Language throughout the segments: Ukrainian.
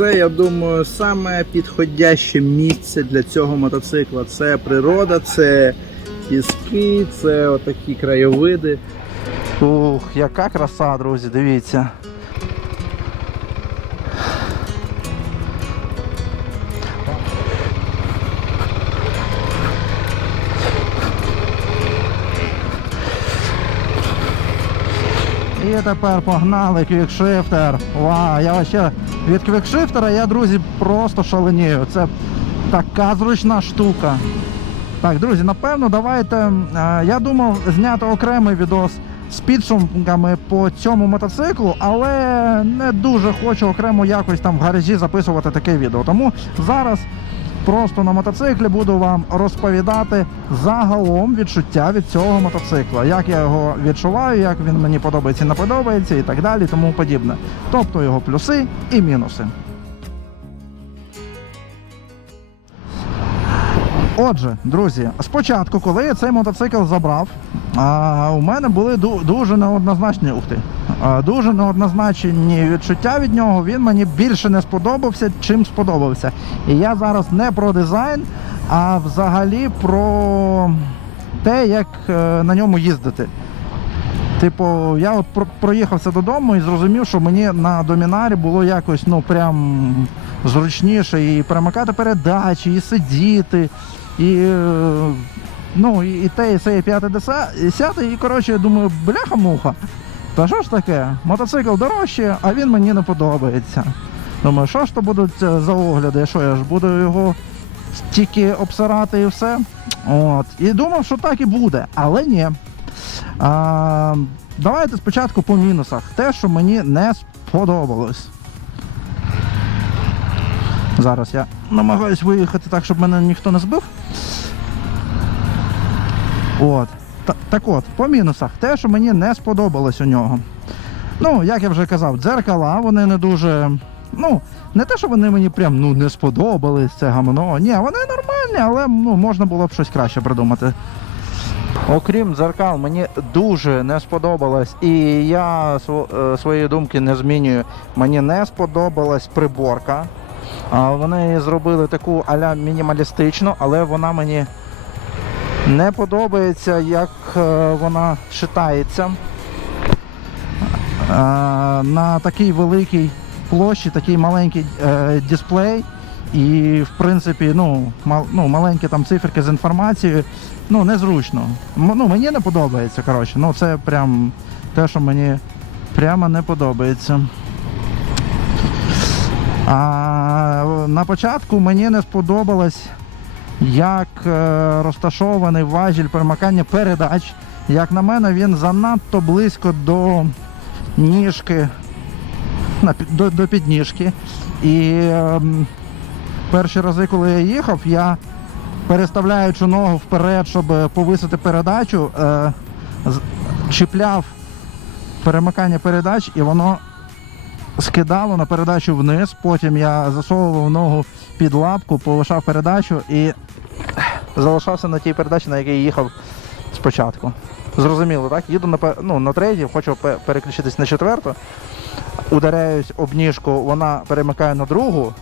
Це, я думаю, саме підходяще місце для цього мотоцикла. Це природа, це піски, це отакі краєвиди. Ух, яка краса, друзі, дивіться. І тепер погнали квікшифтер. Вау, я вообще від квікшифтера я, друзі, просто шаленію. Це така зручна штука. Так, друзі, напевно, давайте. е, я думав зняти окремий відос з підсумками по цьому мотоциклу, але не дуже хочу окремо якось там в гаражі записувати таке відео. Тому зараз просто на мотоциклі буду вам розповідати загалом відчуття від цього мотоцикла, як я його відчуваю, як він мені подобається, не подобається і так далі, тому подібне. Тобто його плюси і мінуси. Отже, друзі, спочатку, коли я цей мотоцикл забрав, а, у мене були ду- дуже неоднозначні ух ти, а, дуже неоднозначні відчуття від нього. Він мені більше не сподобався, чим сподобався. І я зараз не про дизайн, а взагалі про те, як е, на ньому їздити. Типу, я от про- проїхався додому і зрозумів, що мені на домінарі було якось ну прям зручніше і перемикати передачі, і сидіти, і е, ну, і, те, і це, і п'яте, десяте. І коротше, я думаю, бляха-муха. Та що ж таке? Мотоцикл дорожче, а він мені не подобається. Думаю, що ж то будуть е, за огляди? Що я ж буду його тільки обсирати і все. От. І думав, що так і буде, але ні. А, давайте спочатку по мінусах. Те, що мені не сподобалось. Зараз я намагаюсь виїхати так, щоб мене ніхто не збив. От. Та- так от, по мінусах, те, що мені не сподобалось у нього. Ну, як я вже казав, дзеркала, вони не дуже. Ну, не те, що вони мені прям ну, не сподобались, це гамно. Ні, вони нормальні, але ну, можна було б щось краще придумати. Окрім дзеркал, мені дуже не сподобалось, і я е, свої думки не змінюю. Мені не сподобалась приборка. Вони зробили таку аля мінімалістичну, але вона мені не подобається, як е, вона читається. Е, На такій великій площі, такий маленький е, дисплей. І, в принципі, ну, мал, ну, маленькі там циферки з інформацією, ну, незручно. Ну, мені не подобається, коротше. Ну, це прям те, що мені прямо не подобається. А на початку мені не сподобалось, як е, розташований важіль перемикання передач. Як на мене, він занадто близько до ніжки, до, до підніжки. І ем, перші рази, коли я їхав, я переставляючи ногу вперед, щоб е, повисити передачу, е, чіпляв перемикання передач, і воно скидало на передачу вниз. Потім я засовував ногу під лапку, полишав передачу і залишався на тій передачі, на якій їхав спочатку. Зрозуміло, так? Їду на, ну, на третій, хочу переключитись на четверту. Ударяюсь об ніжку, вона перемикає на другу.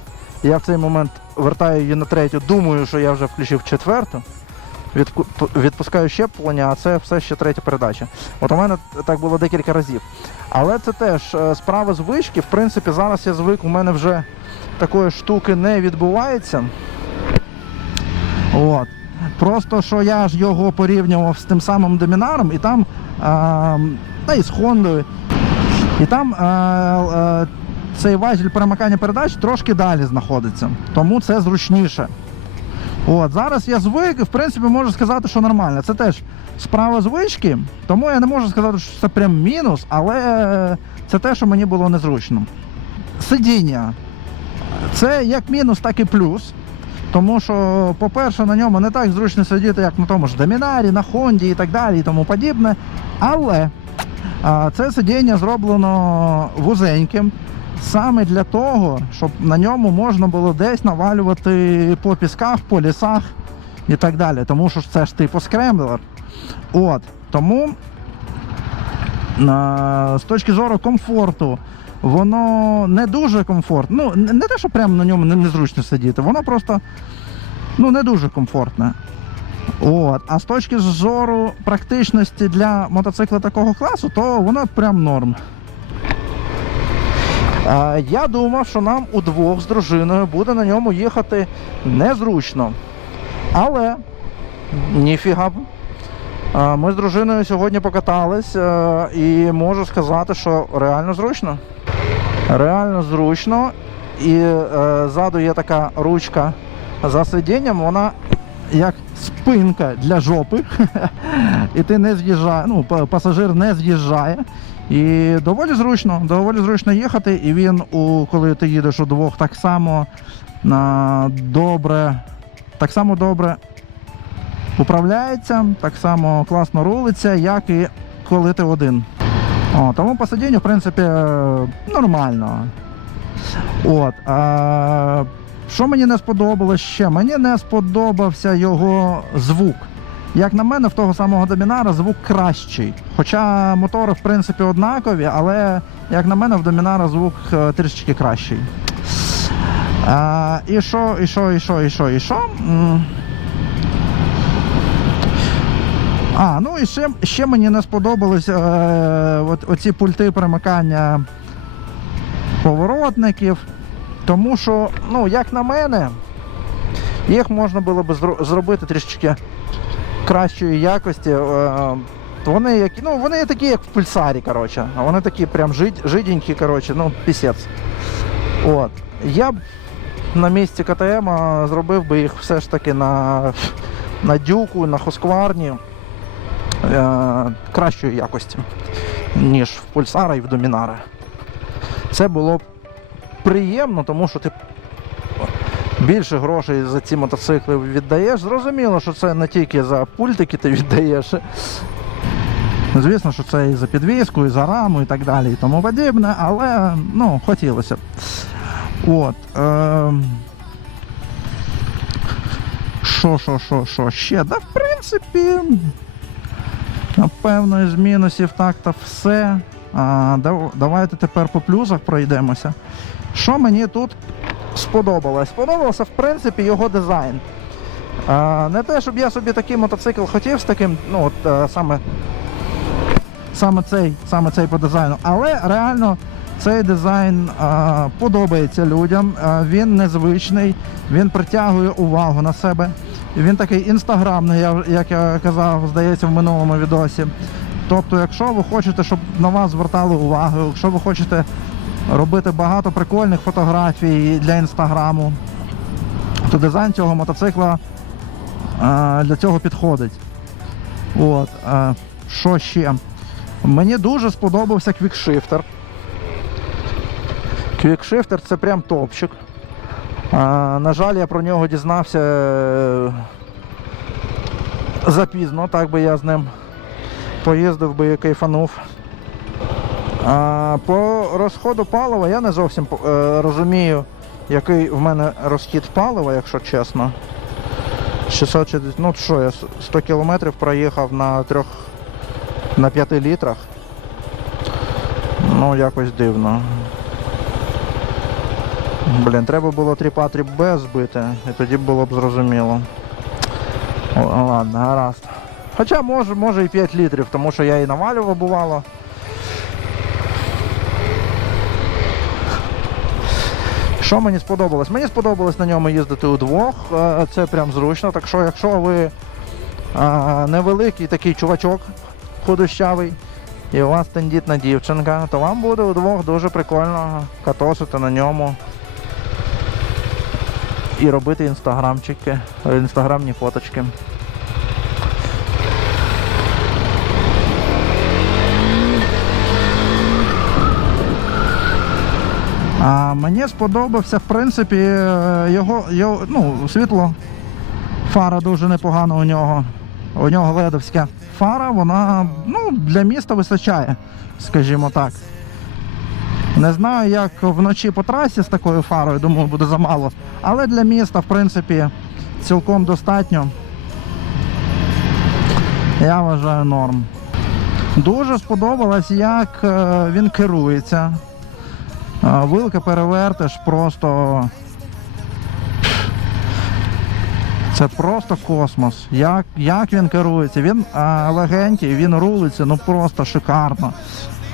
Я в цей момент вертаю її на третю, думаю, що я вже включив четверту. Відпускаю щеплення, а це все ще третя передача. От у мене так було декілька разів. Але це теж е, справа звички. В принципі, зараз я звик, у мене вже такої штуки не відбувається. От. Просто що я ж його порівнював з тим самим домінаром, і там, а, та і з Хондою. І там а, а, цей важіль перемикання передач трошки далі знаходиться. Тому це зручніше. От, зараз я звик, в принципі можу сказати, що нормально. Це теж справа звички, тому я не можу сказати, що це прям мінус, але це те, що мені було незручно. Сидіння. Це як мінус, так і плюс. Тому що, по-перше, на ньому не так зручно сидіти, як на тому ж Домінарі, на Хонді і так далі, і тому подібне. Але це сидіння зроблено вузеньким саме для того, щоб на ньому можна було десь навалювати по пісках, по лісах і так далі. Тому що це ж типу скремблер. От. Тому з точки зору комфорту, воно не дуже комфортне. Ну, не те, що прямо на ньому незручно сидіти, воно просто ну, не дуже комфортне. От. А з точки зору практичності для мотоцикла такого класу, то воно прям норм. Е, Я думав, що нам удвох з дружиною буде на ньому їхати незручно. Але ніфіга. Е, Ми з дружиною сьогодні покатались е, і можу сказати, що реально зручно. Реально зручно. І ззаду є така ручка за сидінням, вона як спинка для жопи. і ти не з'їжджаєш, ну, пасажир не з'їжджає. І доволі зручно, доволі зручно їхати. І він, у, коли ти їдеш удвох, так само а, добре, так само добре управляється, так само класно рулиться, як і коли ти один. О, тому по сидінню, в принципі, нормально. От. А, що мені не сподобалось ще? Мені не сподобався його звук. Як на мене, в того самого Домінара звук кращий. Хоча мотори, в принципі, однакові, але, як на мене, в Домінара звук е, трішечки кращий. А, і що, і що, і що, і що, і що? А, ну і ще, ще мені не сподобались е, от, оці пульти перемикання поворотників. Тому що, ну, як на мене, їх можна було б зробити трішечки кращої якості. Е, Вони як, ну, вони такі, як в пульсарі, коротше. А Вони такі прям жид, жиденькі, коротше, ну, пісець. От. Я б на місці КТМ зробив би їх все ж таки на, на дюку, на хоскварні е, кращої якості, ніж в пульсара і в домінара. Це було б приємно, тому що ти більше грошей за ці мотоцикли віддаєш. Зрозуміло, що це не тільки за пультики ти віддаєш. Звісно, що це і за підвіску, і за раму, і так далі, і тому подібне, але ну, хотілося. От. Е... Що, що, що, що ще? Да, в принципі, напевно, із мінусів так-то все. А, давайте тепер по плюсах пройдемося. Що мені тут сподобалось? Сподобався, в принципі, його дизайн. Не те, щоб я собі такий мотоцикл хотів з таким, ну, от, е, саме, саме, цей, саме цей по дизайну, але реально цей дизайн а, подобається людям. А, він незвичний, він притягує увагу на себе. Він такий інстаграмний, як я казав, здається, в минулому відосі. Тобто, якщо ви хочете, щоб на вас звертали увагу, якщо ви хочете робити багато прикольних фотографій для інстаграму, то дизайн цього мотоцикла а, для цього підходить. От, а, що ще? Мені дуже сподобався квікшифтер. Квікшифтер це прям топчик. А, на жаль, я про нього дізнався е, запізно, так би я з ним поїздив би і кайфанув. По розходу палива я не зовсім е, розумію, який в мене розхід палива, якщо чесно. 660, ну що, я 100 кілометрів проїхав на трьох на 5 літрах. Ну, якось дивно. Блін, треба було тріпа тріп Б збити, і тоді було б зрозуміло. Ладно, гаразд. Хоча може, може і 5 літрів, тому що я і навалював бувало. Що мені сподобалось? Мені сподобалось на ньому їздити удвох. е, Це прям зручно. Так що, якщо ви невеликий такий чувачок худощавий, і у вас тендітна дівчинка, то вам буде удвох дуже прикольно катосити на ньому і робити інстаграмчики, е, інстаграмні фоточки. А мені сподобався, в принципі, е, його, його ну, світло. Фара дуже непогана у нього. У нього ледовська фара, вона ну, для міста вистачає, скажімо так. Не знаю, як вночі по трасі з такою фарою, думаю, буде замало. Але для міста, в принципі, цілком достатньо. Я вважаю норм. Дуже сподобалось, як е, він керується. Е, Вилка перевертиш просто. Це просто космос. Як, як він керується? Він а, легенький, він рулиться, ну просто шикарно.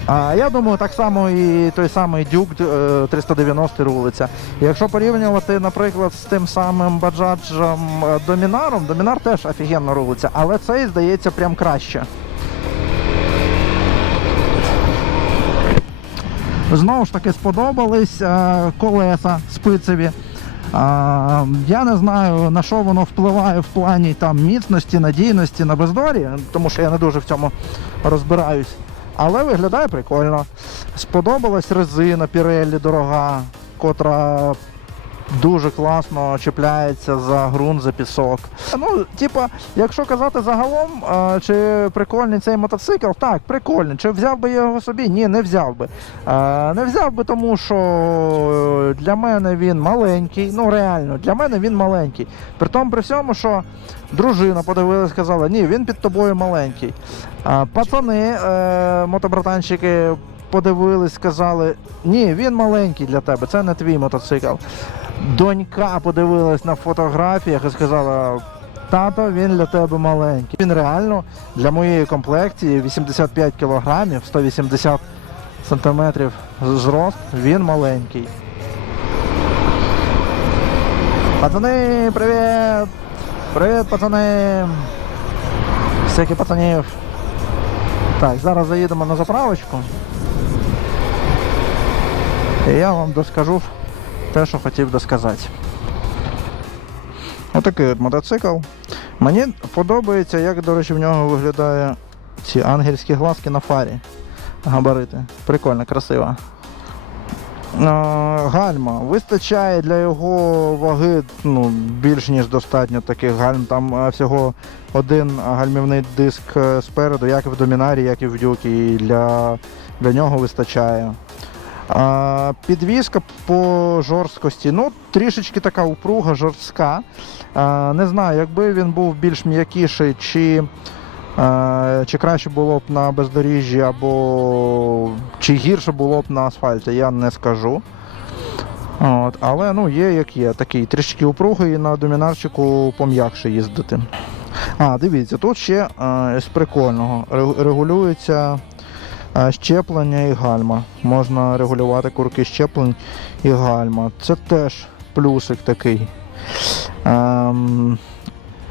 А, я думаю, так само і той самий Дюк е, 390 рулиться. Якщо порівнювати, наприклад, з тим самим баджаджем е, Домінаром, Домінар теж офігенно рулиться, але цей здається прям краще. Знову ж таки сподобались е, колеса спицеві. А, я не знаю на що воно впливає в плані там міцності, надійності на бездорі, тому що я не дуже в цьому розбираюсь. Але виглядає прикольно. Сподобалась резина Pirelli дорога, котра дуже класно чіпляється за ґрунт, за пісок. Ну, типа, якщо казати загалом, е, чи прикольний цей мотоцикл, так, прикольний. Чи взяв би його собі? Ні, не взяв би. Е, Не взяв би, тому що е, для мене він маленький. Ну реально, для мене він маленький. При тому, при всьому, що дружина подивилась, сказала, ні, він під тобою маленький. Пацани, мотобратанчики, подивились, сказали, ні, він маленький для тебе, це не твій мотоцикл. Донька подивилась на фотографіях і сказала. Тато, він для тебе маленький. Він реально для моєї комплекції 85 кілограмів, 180 сантиметрів зрост, він маленький. Пацани, привіт! Привіт, пацани! Всякі пацанів. Так, зараз заїдемо на заправочку. І я вам доскажу те, що хотів досказати. Отакий от мотоцикл. Мені подобається, як, до речі, в нього виглядає ці ангельські глазки на фарі. Габарити. Прикольно, красиво. Гальма. Вистачає для його ваги ну, більш ніж достатньо таких гальм. Там е, всього один гальмівний диск е, спереду, як в домінарі, як і в дюкі. І для, для нього вистачає. А, підвізка по жорсткості. Ну, трішечки така упруга, жорстка. А, не знаю, якби він був більш м'якіший, чи, а, чи краще було б на бездоріжжі, або чи гірше було б на асфальті, я не скажу. От, але ну, є як є. Такий трішки упругий і на домінарчику пом'якше їздити. А, дивіться, тут ще а, з прикольного. Регулюється щеплення і гальма. Можна регулювати курки щеплень і гальма. Це теж плюсик такий. Ем,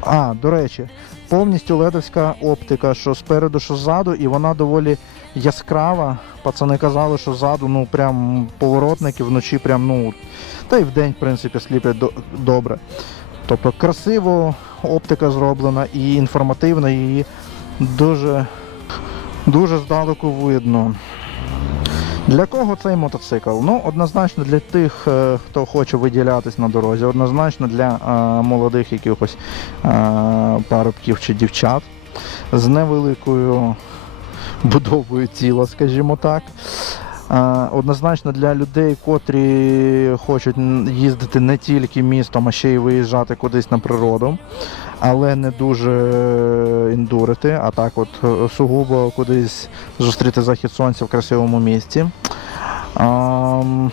а, до речі, повністю ледовська оптика, що спереду, що ззаду, і вона доволі яскрава. Пацани казали, що ззаду ну прям поворотники вночі, прям, ну, та й вдень, в принципі, сліплять до- добре. Тобто красиво оптика зроблена і інформативна, її дуже, дуже здалеку видно. Для кого цей мотоцикл? Ну, однозначно для тих, е, хто хоче виділятись на дорозі, однозначно для е, молодих якихось е, парубків чи дівчат з невеликою будовою тіла, скажімо так. Е, Однозначно для людей, котрі хочуть їздити не тільки містом, а ще й виїжджати кудись на природу, але не дуже індурити, а так от е, сугубо кудись зустріти захід сонця в красивому місці. Ам,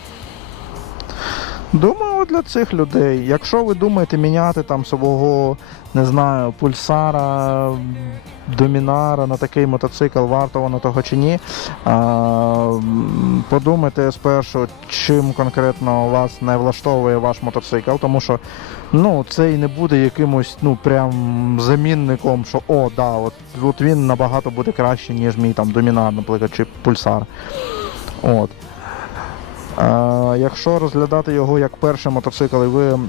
Думаю, для цих людей. Якщо ви думаєте міняти там свого, не знаю, пульсара, домінара на такий мотоцикл, варто воно того чи ні. Подумайте спершу, чим конкретно вас не влаштовує ваш мотоцикл, тому що ну, це і не буде якимось ну, прям замінником, що о, да, от, от він набагато буде краще, ніж мій там домінар, наприклад, чи пульсар. От. Якщо розглядати його як перший мотоцикл, і ви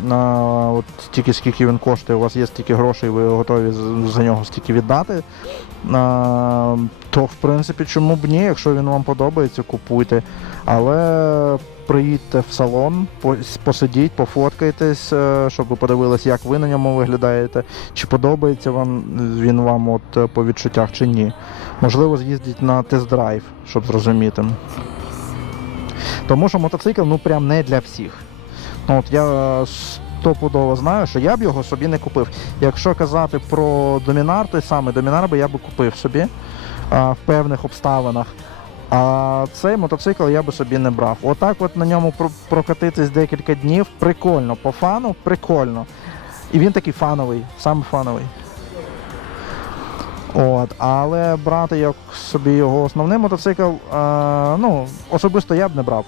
от стільки скільки він коштує, у вас є стільки грошей, ви готові за нього стільки віддати, то в принципі чому б ні, якщо він вам подобається, купуйте. Але приїдьте в салон, посидіть, пофоткайтесь, е, щоб ви подивились, як ви на ньому виглядаєте, чи подобається вам він вам от по відчуттях чи ні. Можливо, з'їздіть на тест-драйв, щоб зрозуміти. Тому що мотоцикл ну прям не для всіх. Ну, от я е, стопудово знаю, що я б його собі не купив. Якщо казати про домінар, той самий домінар би я би купив собі а, в певних обставинах. А цей мотоцикл я би собі не брав. Отак от на ньому про- прокатитись декілька днів, прикольно. По фану прикольно. І він такий фановий, саме фановий. От, але брати як собі його основний мотоцикл, е, ну, особисто я б не брав.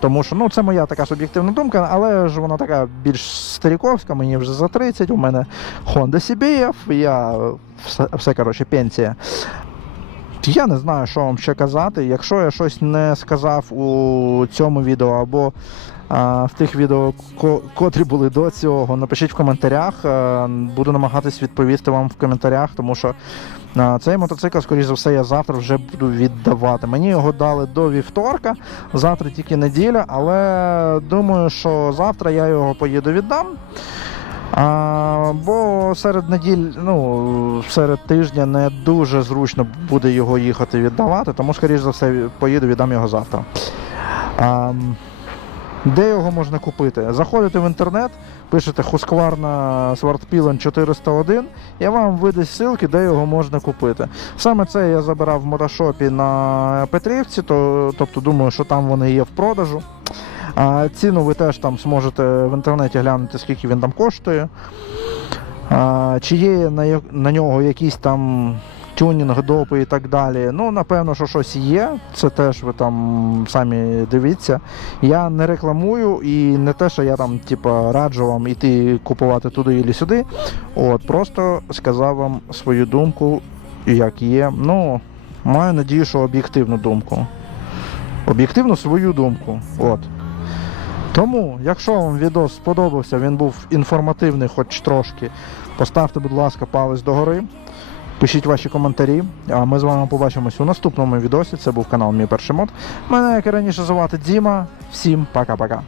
Тому що ну, це моя така суб'єктивна думка, але ж вона така більш старіковська, мені вже за 30, у мене Honda CBF, я все, все коротше, пенсія. Я не знаю, що вам ще казати. Якщо я щось не сказав у цьому відео або а, в тих відео, ко- котрі були до цього, напишіть в коментарях. Е, Буду намагатись відповісти вам в коментарях, тому що цей мотоцикл, скоріш за все, я завтра вже буду віддавати. Мені його дали до вівторка, завтра тільки неділя, але думаю, що завтра я його поїду віддам. А, бо серед неділь, ну, серед тижня не дуже зручно буде його їхати віддавати, тому, скоріш за все, поїду, віддам його завтра. А, де його можна купити? Заходите в інтернет, пишете Husqvarna Svartpilen 401, і вам видасть ссылки, де його можна купити. Саме це я забирав в мотошопі на Петрівці, то, тобто думаю, що там вони є в продажу. А ціну ви теж там зможете в інтернеті глянути, скільки він там коштує. А, чи є на, на нього якісь там тюнінг, допи і так далі. Ну, напевно, що щось є. Це теж ви там самі дивіться. Я не рекламую і не те, що я там, типа, раджу вам іти купувати туди і сюди. От, просто сказав вам свою думку, як є. Ну, маю надію, що об'єктивну думку. Об'єктивну свою думку. От. Тому, якщо вам відео сподобався, він був інформативний, хоч трошки, поставте, будь ласка, палець догори. Пишіть ваші коментарі. А ми з вами побачимось у наступному відосі. Це був канал Мій Перший Мод. Мене, як і раніше, звати Діма. Всім пока-пока.